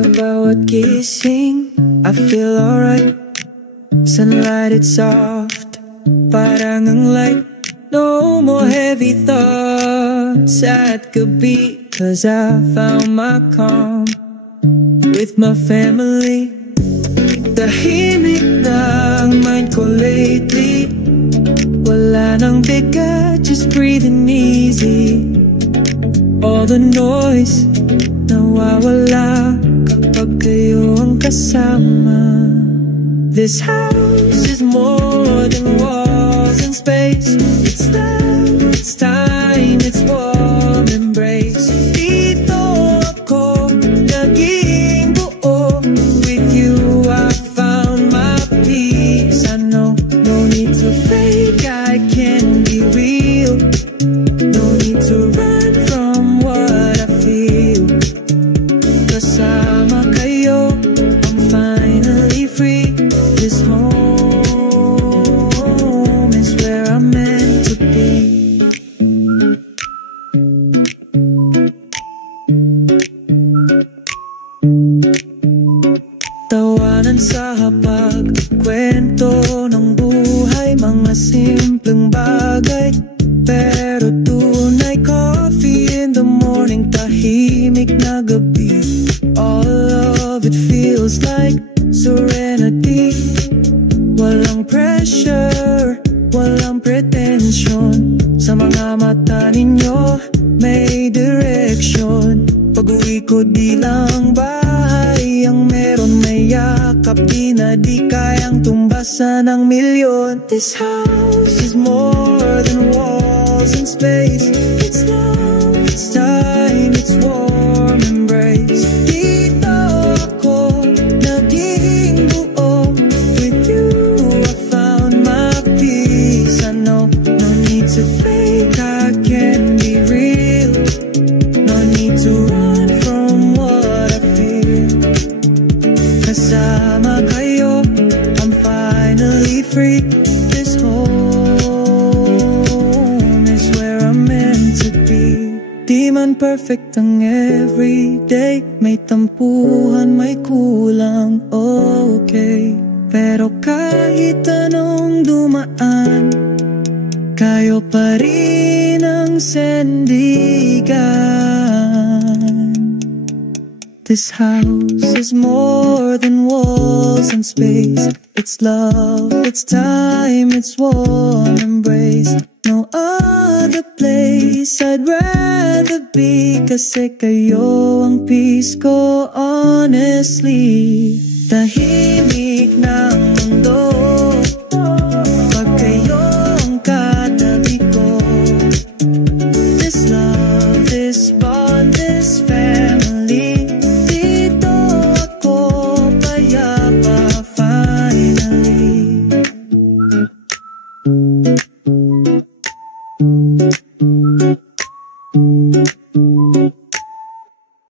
Sa bawat gising, I feel alright. Sunlight, it's soft, parang ang light. No more heavy thoughts at gabi, 'cause I found my calm with my family. Tahimik na ang mind ko lately. Wala nang bigat, just breathing easy. All the noise nawawala kapag kayo ang kasama. This house is more than walls and space. It's love, it's time, it's warm embrace. Dito ako naging buo. With you I found my peace. I know, no need to fake, I can be real. No need to run from what I feel. Kasama kayo, I'm finally free. This home is where I'm meant to be. Tawanan sa hapag, kwento ng buhay, mga simpleng bagay, pero tunay. Coffee in the morning, tahimik na gabi. All of it feels like serenity. Walang pressure, walang pretension. Sa mga mata ninyo, may direction. Pag-uwi ko di lang bahay ang meron, may yakap di na di kayang tumbasan ng milyon. This house is more than walls and space. It's love, it's time, it's warm embrace. Dito ako naging buo. With you I found my peace. I know, no need to fake, I can be real. No need to run from what I feel. Kasama kayo, I'm finally free. This home is where I'm meant to be. Di man perfect ang everyday, may tampuhan, may kulang, okay. Pero kahit anong dumaan, kayo pa rin ang sandigan. This house is more than walls and space. It's love, it's time, it's warm embrace. No other place I'd rather be, kasi kayo ang peace ko, honestly. Tahimik na